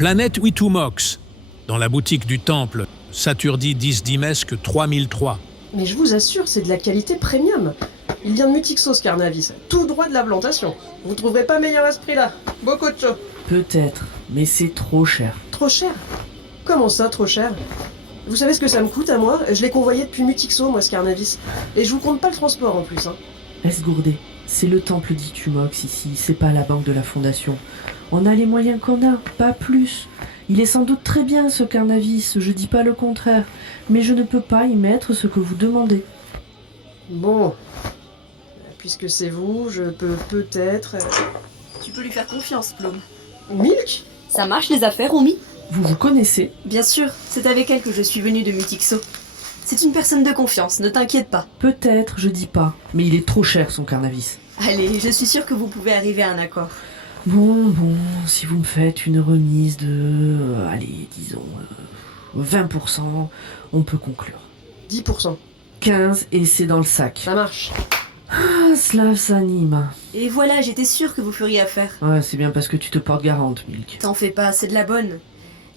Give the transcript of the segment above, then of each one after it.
Planète Witumox, dans la boutique du temple, Saturdi 10 Dimesque 3003. Mais je vous assure, c'est de la qualité premium. Il vient de Mutixos Carnavis, tout droit de la plantation. Vous trouverez pas meilleur à ce prix-là. Beaucoup de chaud. Peut-être, mais c'est trop cher. Trop cher? Comment ça, trop cher? Vous savez ce que ça me coûte à moi? Je l'ai convoyé depuis Mutixo, moi, ce Carnavis. Et je vous compte pas le transport en plus, hein. Laisse gourder. C'est le temple d'Itumox ici, c'est pas la banque de la fondation. On a les moyens qu'on a, pas plus. Il est sans doute très bien ce Carnavis, je dis pas le contraire. Mais je ne peux pas y mettre ce que vous demandez. Bon. Puisque c'est vous, je peux peut-être... Tu peux lui faire confiance, Plum. Milk? Ça marche les affaires, Oumi? Vous vous connaissez? Bien sûr, c'est avec elle que je suis venue de Mutixo. C'est une personne de confiance, ne t'inquiète pas. Peut-être, je dis pas. Mais il est trop cher son Carnavis. Allez, je suis sûre que vous pouvez arriver à un accord. Bon, si vous me faites une remise de... allez, disons... 20%, on peut conclure. 10%. 15 et c'est dans le sac. Ça marche. Ah, Slav s'anime. Et voilà, j'étais sûre que vous feriez affaire. Ouais, c'est bien parce que tu te portes garante, Milk. T'en fais pas, c'est de la bonne.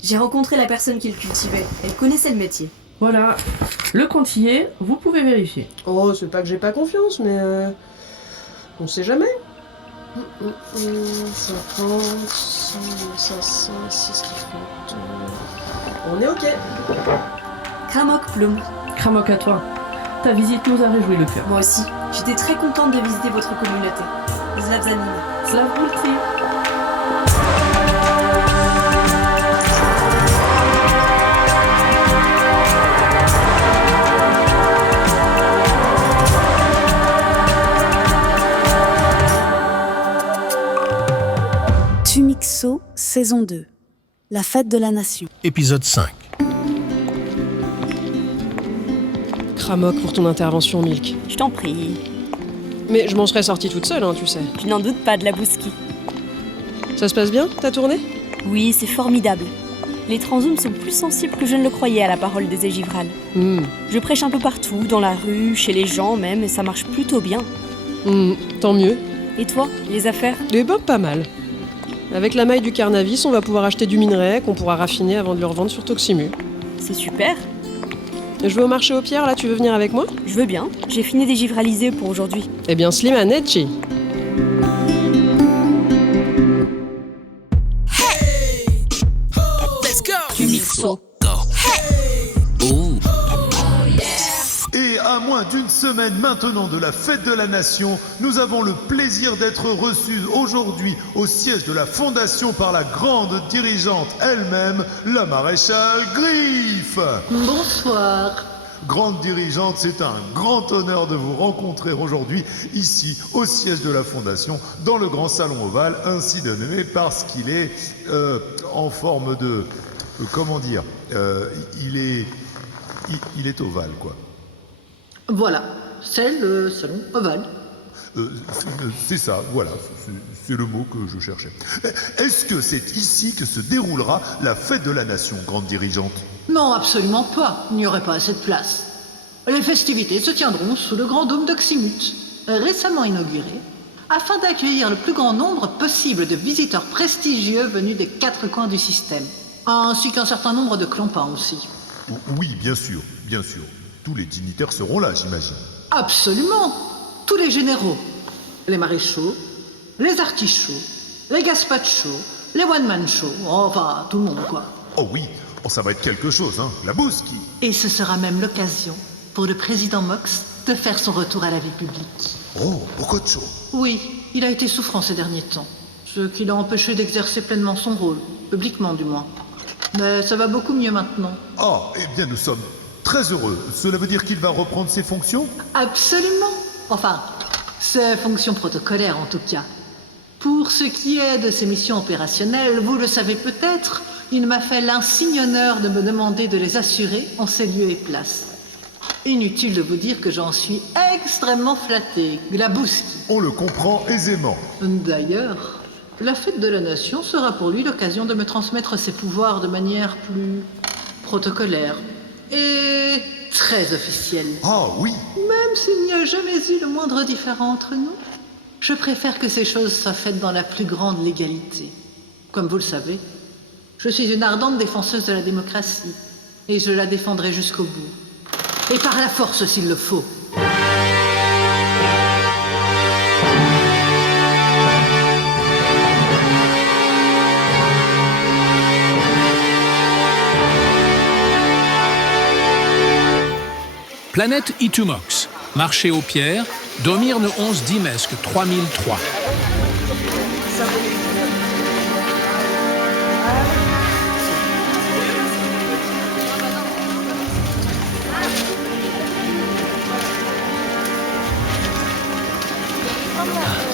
J'ai rencontré la personne qui le cultivait. Elle connaissait le métier. Voilà. Le compte y est, vous pouvez vérifier. Oh, c'est pas que j'ai pas confiance, mais... on sait jamais. 50, 100, 500, 650... On est ok. Kramok, Plum. Kramok à toi. Ta visite nous a réjoui le cœur. Moi aussi. J'étais très contente de visiter votre communauté. Slavzanin. Slav Multi. Tumixo, saison 2. La fête de la nation. Épisode 5. Kramok pour ton intervention, Milk. Je t'en prie. Mais je m'en serais sortie toute seule, hein, tu sais. Tu n'en doutes pas de la bousky. Ça se passe bien, ta tournée? Oui, c'est formidable. Les transhumants sont plus sensibles que je ne le croyais à la parole des égivrales. Je prêche un peu partout, dans la rue, chez les gens même, et ça marche plutôt bien. Tant mieux. Et toi, les affaires? Eh ben, pas mal. Avec la maille du Carnavis, on va pouvoir acheter du minerai qu'on pourra raffiner avant de le revendre sur Toximu. C'est super. Je vais au marché aux pierres, là, tu veux venir avec moi? Je veux bien. J'ai fini d'égivraliser pour aujourd'hui. Eh bien, Slimanetchi. Et à moins d'une semaine maintenant de la fête de la nation, nous avons le plaisir d'être reçus aujourd'hui au siège de la fondation par la grande dirigeante elle-même, la maréchale Griffe. Bonsoir. Grande dirigeante, c'est un grand honneur de vous rencontrer aujourd'hui, ici, au siège de la Fondation, dans le grand salon ovale, ainsi dénommé parce qu'il est en forme de... comment dire il est ovale, quoi. Voilà, c'est le salon ovale. C'est ça, voilà, c'est le mot que je cherchais. Est-ce que c'est ici que se déroulera la fête de la nation, grande dirigeante? Non, absolument pas. Il n'y aurait pas assez de place. Les festivités se tiendront sous le grand dôme d'Oxymut, récemment inauguré, afin d'accueillir le plus grand nombre possible de visiteurs prestigieux venus des 4 coins du système, ainsi qu'un certain nombre de clampins aussi. Oui, bien sûr, bien sûr. Tous les dignitaires seront là, j'imagine. Absolument. Tous les généraux, les maréchaux, les artichauts, les gaspachos, les one-man shows, enfin tout le monde quoi. Oh oui, oh, ça va être quelque chose, hein, la bousky. Et ce sera même l'occasion pour le président Mox de faire son retour à la vie publique. Oh, beaucoup de choses. Oui, il a été souffrant ces derniers temps, ce qui l'a empêché d'exercer pleinement son rôle, publiquement du moins. Mais ça va beaucoup mieux maintenant. Ah, eh bien nous sommes très heureux. Cela veut dire qu'il va reprendre ses fonctions? Absolument. Enfin, ses fonctions protocolaires en tout cas. Pour ce qui est de ses missions opérationnelles, vous le savez peut-être, il m'a fait l'insigne honneur de me demander de les assurer en ses lieux et places. Inutile de vous dire que j'en suis extrêmement flattée, Glabouski. On le comprend aisément. D'ailleurs, la fête de la nation sera pour lui l'occasion de me transmettre ses pouvoirs de manière plus protocolaire et très officielle. Ah oui. Même s'il n'y a jamais eu le moindre différend entre nous, je préfère que ces choses soient faites dans la plus grande légalité. Comme vous le savez, Je suis une ardente défenseuse de la démocratie, et je la défendrai jusqu'au bout. Et par la force s'il le faut. Planète Itumox, marché aux pierres, Domirne 11 Dimesque 3003.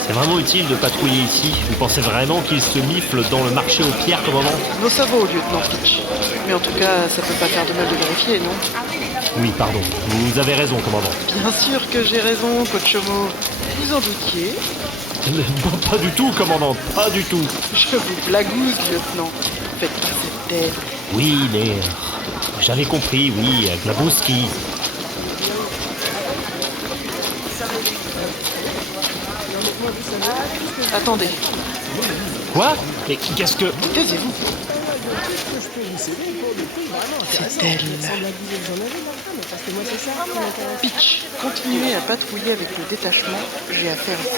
C'est vraiment utile de patrouiller ici. Vous pensez vraiment qu'ils se miflent dans le marché aux pierres, commandant? Nos sabots, lieutenant Fitch. Mais en tout cas, ça peut pas faire de mal de vérifier, non? Oui, pardon. Vous avez raison, commandant. Bien sûr que j'ai raison, coach Homo. Vous en doutiez? Non, pas du tout, commandant. Pas du tout. Je vous blagouze, lieutenant. Faites pas cette tête. Oui, mais... j'avais compris, oui, Glabowski. Attendez, Quoi? Mais qu'est-ce que... taisez-vous. C'est elle. Pitch, continuez à patrouiller avec le détachement. J'ai affaire ici.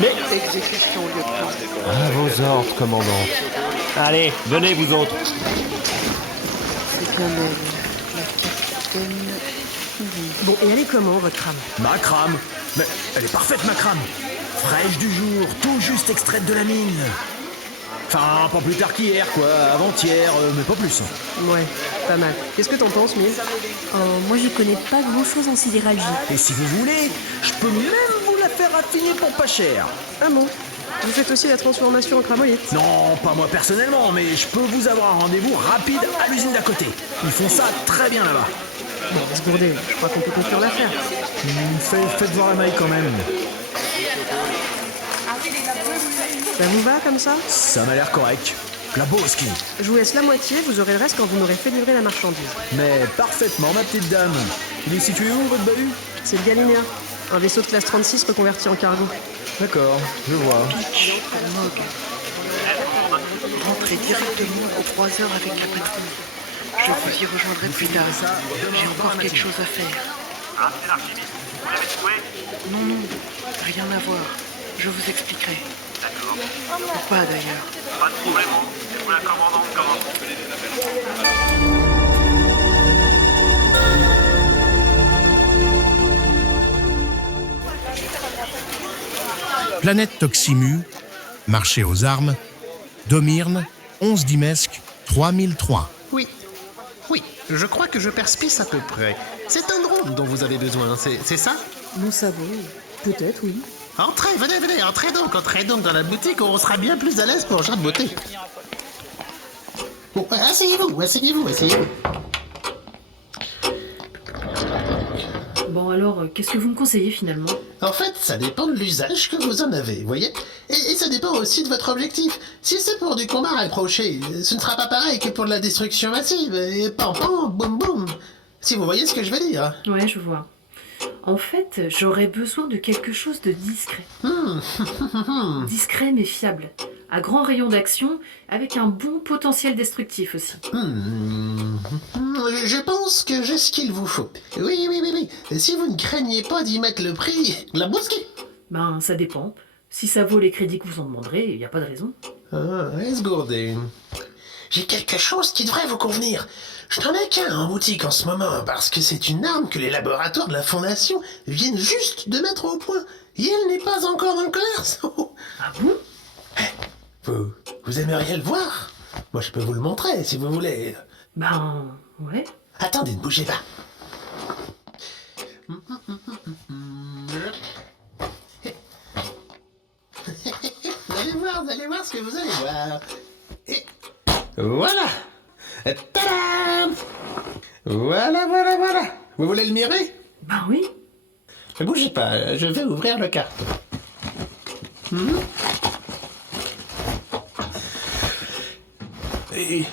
Mais... Exécution, lieutenant. À vos ordres, commandant. Allez, venez, vous autres. C'est bien elle, la capitaine. Bon, et elle est comment, votre crame? Ma crame? Mais elle est parfaite, ma crame. Fraîche du jour, tout juste extraite de la mine. Enfin, pas plus tard qu'hier, quoi. Avant-hier, mais pas plus. Ouais, pas mal. Qu'est-ce que t'en penses, Mille? Moi, j'y connais pas grand-chose en sidéralgie. Et si vous voulez, je peux même vous la faire affiner pour pas cher. Ah bon? Vous faites aussi la transformation en cramolite? Non, pas moi personnellement, mais je peux vous avoir un rendez-vous rapide à l'usine d'à côté. Ils font ça très bien là-bas. Bon, ce gourdet, je crois qu'on peut conclure l'affaire. Faites voir la maille quand même. Ça vous va comme ça? Ça m'a l'air correct. Glabowski. Je vous laisse la moitié, vous aurez le reste quand vous m'aurez fait livrer la marchandise. Mais parfaitement, ma petite dame. Il est situé où, votre bahut? C'est le Galinéa, un vaisseau de classe 36 reconverti en cargo. D'accord, je vois. Mog. Rentrez directement aux 3 heures avec la patrouille. Je vous y rejoindrai plus tard. J'ai encore quelque chose à faire. Non, rien à voir. Je vous expliquerai. Ou pas d'ailleurs. Pas de problème. C'est vous la commandante, Planète Toximu, marché aux armes, Domirne, 11 Dimesque, 3003. Oui, je crois que je perspice à peu près. C'est un drone dont vous avez besoin, c'est ça? Mon sabot, peut-être, oui. Entrez, venez, entrez donc dans la boutique, on sera bien plus à l'aise pour le genre de beauté. Bon, asseyez-vous. Bon alors, qu'est-ce que vous me conseillez finalement? En fait, ça dépend de l'usage que vous en avez, vous voyez? Et ça dépend aussi de votre objectif. Si c'est pour du combat rapproché, ce ne sera pas pareil que pour de la destruction massive. Et pam pam, boum boum. Si vous voyez ce que je veux dire. Ouais, je vois. En fait, j'aurais besoin de quelque chose de discret. Discret mais fiable. À grand rayon d'action, avec un bon potentiel destructif aussi. Je pense que j'ai ce qu'il vous faut. Oui. Si vous ne craignez pas d'y mettre le prix, la bousquet. Ben, ça dépend. Si ça vaut les crédits que vous en demanderez, il n'y a pas de raison. Esgourdé. J'ai quelque chose qui devrait vous convenir. Je n'en ai qu'un en boutique en ce moment, parce que c'est une arme que les laboratoires de la Fondation viennent juste de mettre au point. Et elle n'est pas encore dans le commerce. Ah bon? Vous aimeriez le voir? Moi, je peux vous le montrer, si vous voulez. Ben, ouais. Attendez, ne bougez pas. Vous allez voir ce que vous allez voir. Et voilà. Tadam! Voilà. Vous voulez le mirer? Ben oui. Ne bougez pas, je vais ouvrir le carton. Et...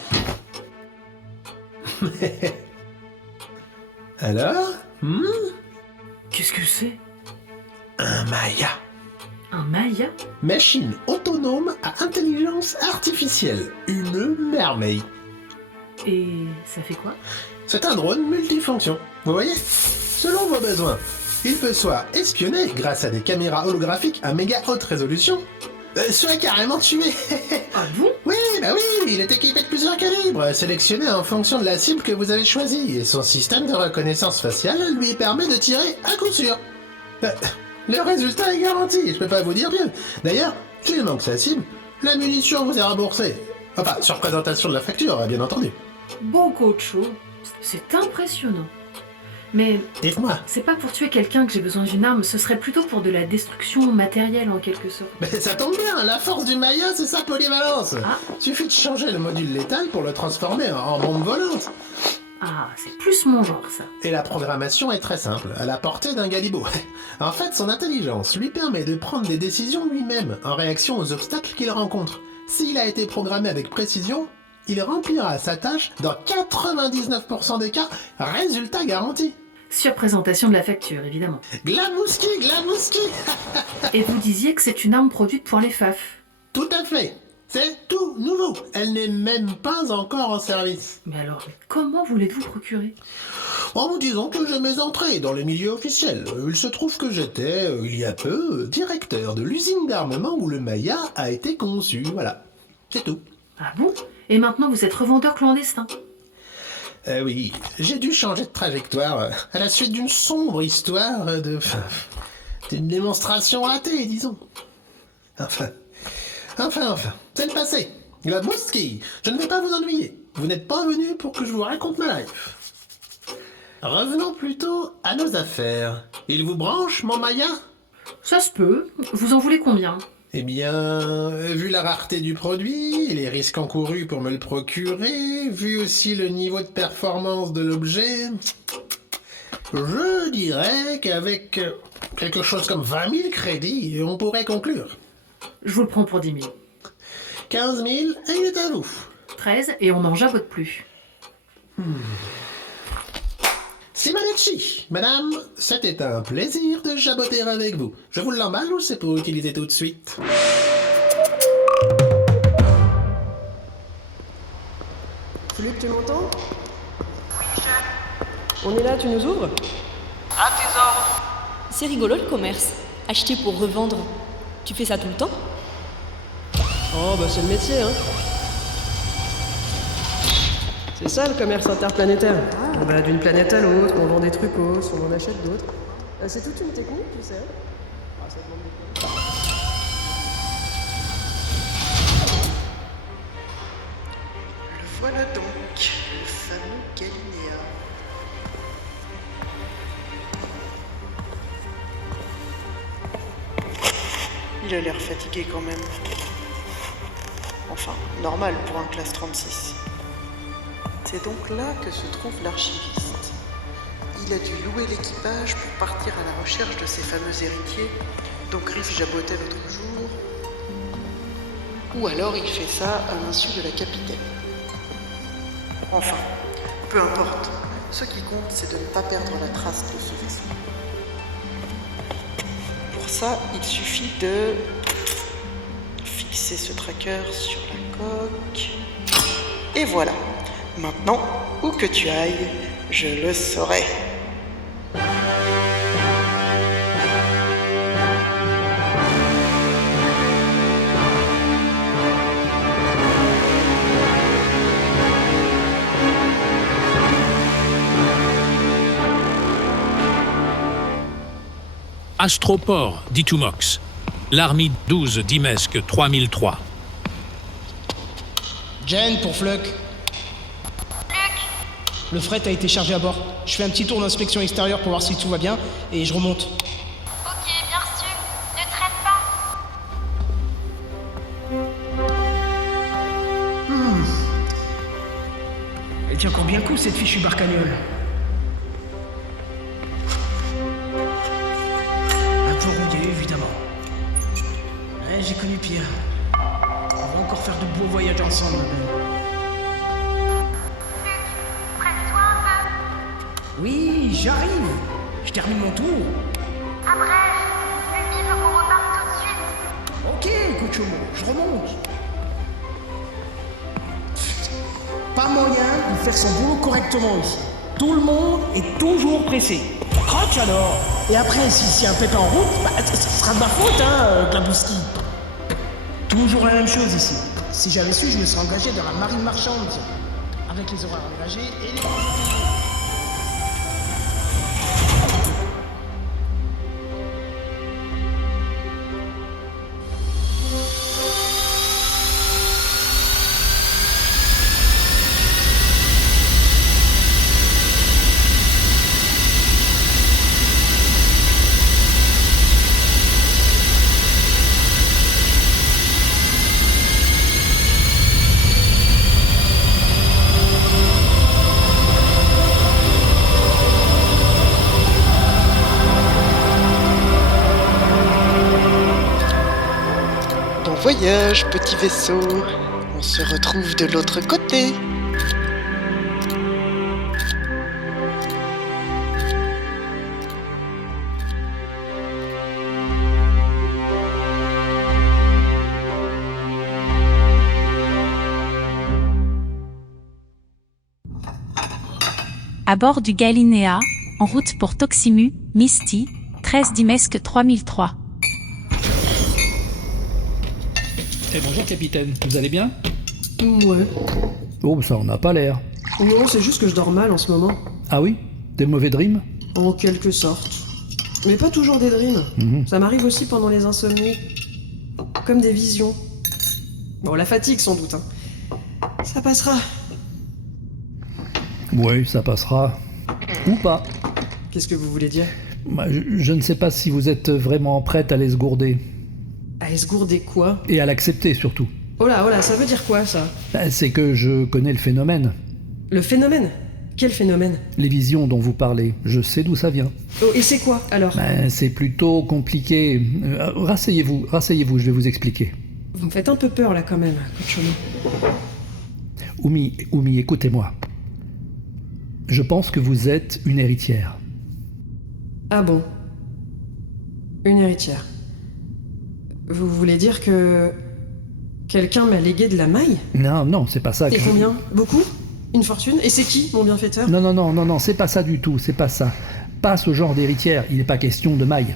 Alors? Qu'est-ce que c'est? Un Maya. Un Maya? Maya? Machine autonome à intelligence artificielle. Une merveille. Et ça fait quoi? C'est un drone multifonction. Vous voyez? Selon vos besoins, il peut soit espionner grâce à des caméras holographiques à méga haute résolution, soit carrément tuer. Ah bon? Oui, bah oui, il est équipé de plusieurs calibres, sélectionnés en fonction de la cible que vous avez choisie, et son système de reconnaissance faciale lui permet de tirer à coup sûr. Le résultat est garanti, je peux pas vous dire mieux. D'ailleurs, s'il manque sa cible, la munition vous est remboursée. Enfin, sur présentation de la facture, bien entendu. Bon Cocho, c'est impressionnant. Mais dites-moi, c'est pas pour tuer quelqu'un que j'ai besoin d'une arme, ce serait plutôt pour de la destruction matérielle en quelque sorte. Mais ça tombe bien, la force du Maya, c'est sa polyvalence. Suffit de changer le module létal pour le transformer en bombe volante. Ah, c'est plus mon genre ça. Et la programmation est très simple, à la portée d'un galibot. En fait, son intelligence lui permet de prendre des décisions lui-même en réaction aux obstacles qu'il rencontre. S'il a été programmé avec précision, il remplira sa tâche dans 99% des cas, résultat garanti. Sur présentation de la facture, évidemment. Glamouski, glamouski. Et vous disiez que c'est une arme produite pour les FAF. Tout à fait. C'est tout nouveau. Elle n'est même pas encore en service. Mais alors, comment voulez-vous procurer? En vous disant que j'ai mes entrées dans les milieux officiels. Il se trouve que j'étais, il y a peu, directeur de l'usine d'armement où le Maya a été conçu. Voilà. C'est tout. Ah bon? Et maintenant vous êtes revendeur clandestin? Oui, j'ai dû changer de trajectoire à la suite d'une sombre histoire d'une démonstration ratée, disons. Enfin, c'est le passé. Glamouski, je ne vais pas vous ennuyer. Vous n'êtes pas venu pour que je vous raconte ma life. Revenons plutôt à nos affaires. Il vous branche, mon Maya? Ça se peut. Vous en voulez combien? Eh bien, vu la rareté du produit, les risques encourus pour me le procurer, vu aussi le niveau de performance de l'objet, je dirais qu'avec quelque chose comme 20 000 crédits, on pourrait conclure. Je vous le prends pour 10 000. 15 000, et il est à vous. 13, et on n'en jabote plus. Simonetti, madame, c'était un plaisir de jaboter avec vous. Je vous l'emballe ou c'est pour utiliser tout de suite? Philippe, tu m'entends? On est là, tu nous ouvres? À tes ordres. C'est rigolo le commerce. Acheter pour revendre. Tu fais ça tout le temps? Oh, bah c'est le métier, hein. C'est ça le commerce interplanétaire. On va d'une planète à l'autre, on vend des trucos, on en achète d'autres. C'est toute une technique, tu sais. Ça demande des temps. Le voilà donc, le fameux Galinéa. Il a l'air fatigué quand même. Enfin, normal pour un classe 36. C'est donc là que se trouve l'archiviste. Il a dû louer l'équipage pour partir à la recherche de ses fameux héritiers, dont Griff jabotait l'autre jour. Ou alors il fait ça à l'insu de la capitaine. Enfin, peu importe. Ce qui compte, c'est de ne pas perdre la trace de ce vaisseau. Pour ça, il suffit de fixer ce tracker sur la coque. Et voilà. Maintenant, où que tu ailles, je le saurai. Astroport d'Itumox. L'Army 12 d'Imesque 3003. Jen pour Fluck. Le fret a été chargé à bord. Je fais un petit tour d'inspection extérieure pour voir si tout va bien et je remonte. Ok, bien reçu. Ne traîne pas. Elle tient encore bien coup cette fichue barcagnole. Un peu rouillé évidemment. Ouais, j'ai connu pire. On va encore faire de beaux voyages ensemble, ma belle. Oui, j'arrive. Je termine mon tour. Abrège. Lucky veut qu'on reparte tout de suite. Chomo, je remonte. Pas moyen de faire son boulot correctement ici. Tout le monde est toujours pressé. Croche alors. Et après, si un pépin en route, bah, ce sera de ma faute, Glabouski. Toujours la même chose ici. Si j'avais su, je me serais engagé dans la marine marchande, avec les horaires aménagés et les... Voyage, petit vaisseau. On se retrouve de l'autre côté. À bord du Galinéa, en route pour Toximu, Misty, 13 Dimesque 3003. Bonjour capitaine, vous allez bien? Ouais. Oh, ça on n'a pas l'air. Non, c'est juste que je dors mal en ce moment. Ah oui? Des mauvais dreams? En quelque sorte. Mais pas toujours des dreams. Ça m'arrive aussi pendant les insomnies. Comme des visions. Bon, la fatigue sans doute. Ça passera. Oui, ça passera. Ou pas. Qu'est-ce que vous voulez dire? Je ne sais pas si vous êtes vraiment prête à les esgourder. À esgourder quoi? Et à l'accepter surtout. Oh là, ça veut dire quoi ça? C'est que je connais le phénomène. Le phénomène? Quel phénomène? Les visions dont vous parlez, je sais d'où ça vient. Oh, et c'est quoi alors? C'est plutôt compliqué. Rasseyez-vous, je vais vous expliquer. Vous me faites un peu peur là quand même, Coach Oumi, écoutez-moi. Je pense que vous êtes une héritière. Ah bon? Une héritière? Vous voulez dire que... quelqu'un m'a légué de la maille? Non, c'est pas ça. Et combien? Beaucoup? Une fortune? Et c'est qui, mon bienfaiteur? Non, c'est pas ça du tout, c'est pas ça. Pas ce genre d'héritière, il n'est pas question de maille.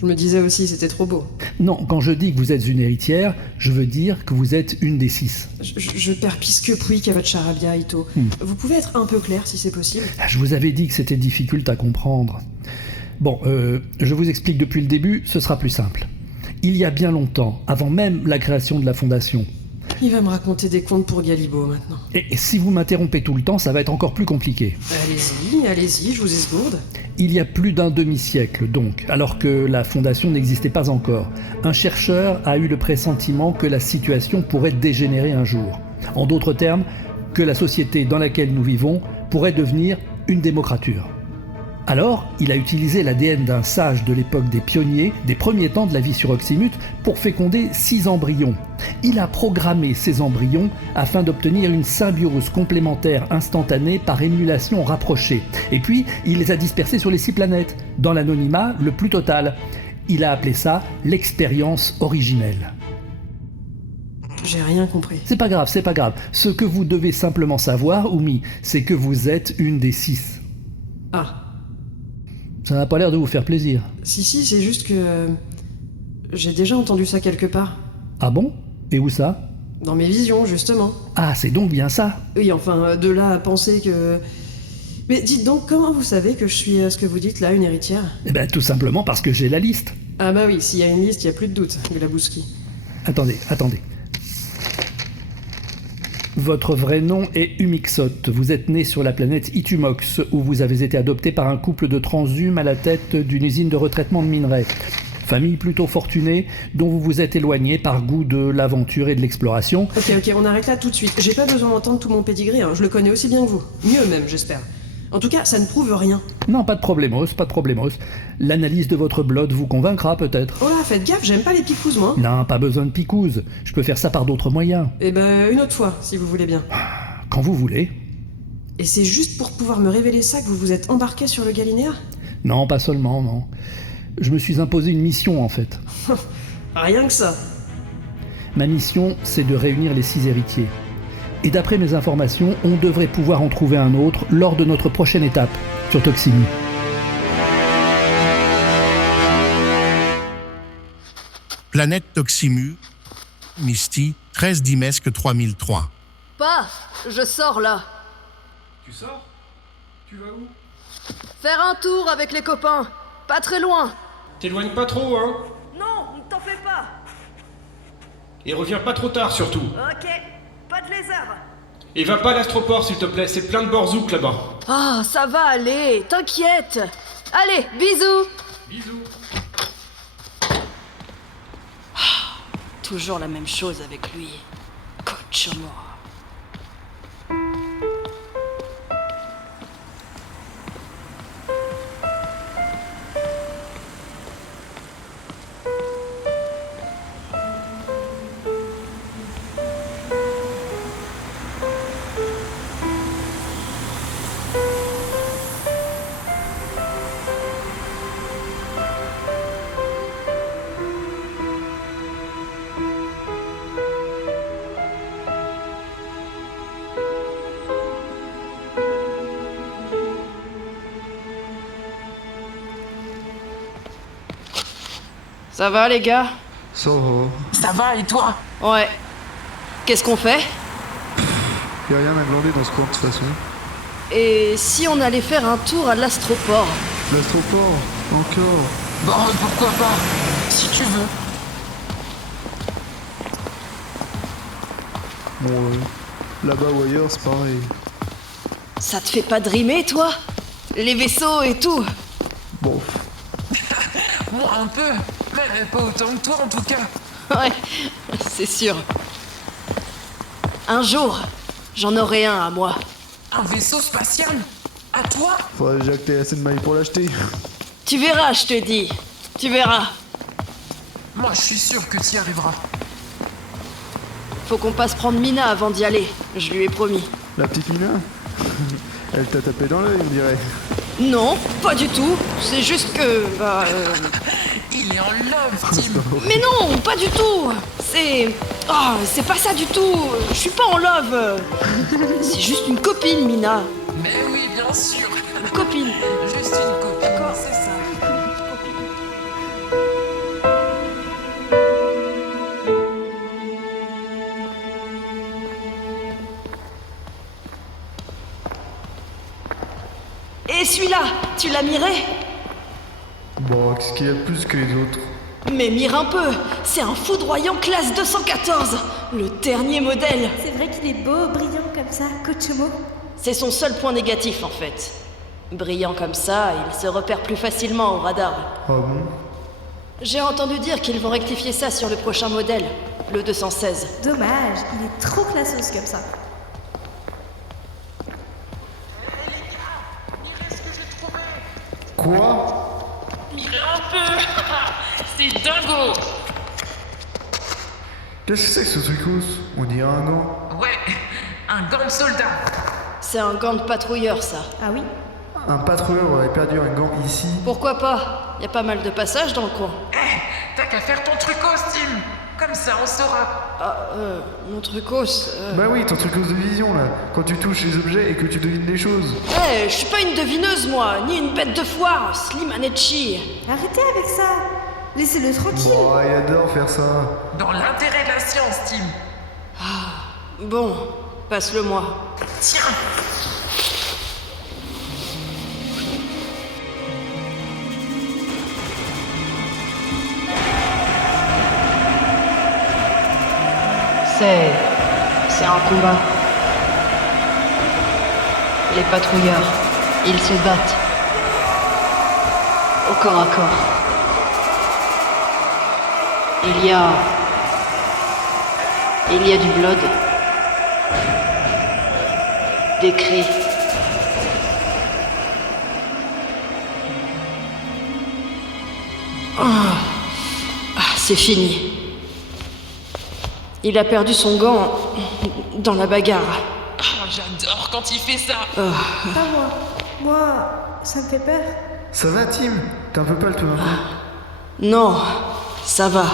Je me disais aussi, c'était trop beau. Non, quand je dis que vous êtes une héritière, je veux dire que vous êtes une des 6. Je perds pisque pouic à votre charabia, Ito. Vous pouvez être un peu clair si c'est possible? Je vous avais dit que c'était difficile à comprendre. Bon, je vous explique depuis le début, ce sera plus simple. Il y a bien longtemps, avant même la création de la Fondation. Il va me raconter des contes pour Galibo maintenant. Et si vous m'interrompez tout le temps, ça va être encore plus compliqué. Allez-y, je vous esgourde. Il y a plus d'un demi-siècle donc, alors que la Fondation n'existait pas encore, un chercheur a eu le pressentiment que la situation pourrait dégénérer un jour. En d'autres termes, que la société dans laquelle nous vivons pourrait devenir une démocrature. Alors, il a utilisé l'ADN d'un sage de l'époque des pionniers, des premiers temps de la vie sur Oxymut, pour féconder 6 embryons. Il a programmé ces embryons afin d'obtenir une symbiose complémentaire instantanée par émulation rapprochée. Et puis, il les a dispersés sur les 6 planètes, dans l'anonymat le plus total. Il a appelé ça l'expérience originelle. J'ai rien compris. C'est pas grave. Ce que vous devez simplement savoir, Oumi, c'est que vous êtes une des 6. Ah. Ça n'a pas l'air de vous faire plaisir. Si, c'est juste que... j'ai déjà entendu ça quelque part. Ah bon? Et où ça? Dans mes visions, justement. Ah, c'est donc bien ça? Oui, enfin, de là à penser que... Mais dites donc, comment vous savez que je suis, ce que vous dites là, une héritière? Tout simplement parce que j'ai la liste. Ah bah oui, s'il y a une liste, il n'y a plus de doute, Glabouski. Attendez. Votre vrai nom est Umixot. Vous êtes né sur la planète Itumox, où vous avez été adopté par un couple de transhumes à la tête d'une usine de retraitement de minerais. Famille plutôt fortunée, dont vous vous êtes éloigné par goût de l'aventure et de l'exploration. Ok, on arrête là tout de suite. J'ai pas besoin d'entendre tout mon pédigré, je le connais aussi bien que vous. Mieux même, j'espère. En tout cas, ça ne prouve rien. Non, pas de problemos. L'analyse de votre blood vous convaincra peut-être. Oh là, faites gaffe, j'aime pas les picouzes, moi. Non, pas besoin de picouzes. Je peux faire ça par d'autres moyens. Une autre fois, si vous voulez bien. Quand vous voulez. Et c'est juste pour pouvoir me révéler ça que vous vous êtes embarqué sur le Galinéa? Non, pas seulement, non. Je me suis imposé une mission, en fait. Rien que ça. Ma mission, c'est de réunir les 6 héritiers. Et d'après mes informations, on devrait pouvoir en trouver un autre lors de notre prochaine étape sur Toximie. Planète Toximu, Misty, 13 Dimesque 3003. Pas, je sors là. Tu sors? Tu vas où? Faire un tour avec les copains. Pas très loin. T'éloignes pas trop, hein? Non, t'en fais pas. Et reviens pas trop tard, surtout. Ok, pas de lézard. Et va pas à l'astroport, s'il te plaît, c'est plein de borzouk là-bas. Ah, ça va aller, t'inquiète. Allez, bisous. Bisous. Toujours la même chose avec lui. Coach moi. Ça va les gars? Ça va. Ça va et toi? Ouais. Qu'est-ce qu'on fait? Y'a rien à glander dans ce coin de toute façon. Et si on allait faire un tour à l'astroport? L'astroport? Encore? Bon, pourquoi pas? Si tu veux. Bon, là-bas ou ailleurs, c'est pareil. Ça te fait pas drimer, toi? Les vaisseaux et tout? Bon. Moi, un peu. Mais pas autant que toi, en tout cas. Ouais, c'est sûr. Un jour, j'en aurai un à moi. Un vaisseau spatial? À toi? Faudrait déjà que t'aies assez de mailles pour l'acheter. Tu verras, je te dis. Tu verras. Moi, je suis sûr que t'y arriveras. Faut qu'on passe prendre Mina avant d'y aller. Je lui ai promis. La petite Mina? Elle t'a tapé dans l'œil, on dirait. Non, pas du tout. C'est juste que... Il est en love, Tim. Mais non, pas du tout. C'est... Oh, c'est pas ça du tout. Je suis pas en love. C'est juste une copine, Mina. Mais oui, bien sûr. Une copine. Juste une copine, c'est ça. Et celui-là, tu l'as miré? Bon, qu'est-ce qu'il y a de plus que les autres? Mais mire un peu. C'est un foudroyant classe 214. Le dernier modèle. C'est vrai qu'il est beau, brillant comme ça, Kochomo. C'est son seul point négatif, en fait. Brillant comme ça, il se repère plus facilement au radar. Ah bon? J'ai entendu dire qu'ils vont rectifier ça sur le prochain modèle, le 216. Dommage, il est trop classos comme ça. Quoi? Mirez un peu. C'est dingo. Qu'est-ce que c'est que ce trucos? On dirait un gant. Ouais, un gant de soldat. C'est un gant de patrouilleur, ça. Ah oui? Un patrouilleur aurait perdu un gant ici. Pourquoi pas? Y a pas mal de passages dans le coin. T'as qu'à faire ton trucos, Tim. Comme ça, on saura. Ah, mon trucos... Bah oui, ton trucos de vision, là. Quand tu touches les objets et que tu devines les choses. Je suis pas une devineuse, moi, ni une bête de foire, Slimanetchi. Arrêtez avec ça. Laissez-le tranquille. Bon, il adore faire ça. Dans l'intérêt de la science, Tim. Bon, passe-le-moi. Tiens. C'est un combat. Les patrouilleurs, ils se battent. Au corps à corps. Il y a du blood. Des cris. C'est fini. Il a perdu son gant dans la bagarre. Oh, j'adore quand il fait ça. Pas moi. Moi, ça me fait peur. Ça va, Tim? T'es un peu pâle tout d'un coup? Non, ça va.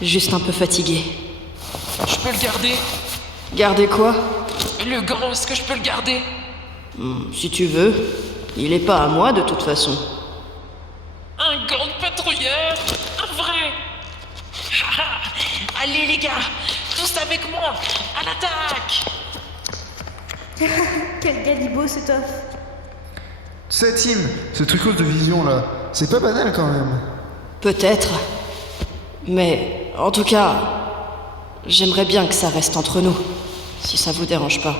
Juste un peu fatigué. Je peux le garder. Garder quoi? Le gant, est-ce que je peux le garder? Si tu veux. Il est pas à moi de toute façon. Un gant de patrouilleur. Un vrai. Allez les gars, tous avec moi. À l'attaque. Quel galibot ce Toff. Tu sais, Tim, ce trucos de vision là, c'est pas banal quand même. Peut-être. Mais en tout cas, j'aimerais bien que ça reste entre nous, si ça vous dérange pas.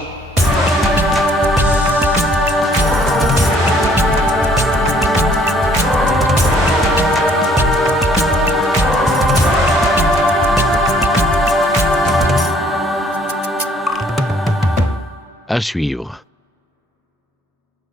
À suivre.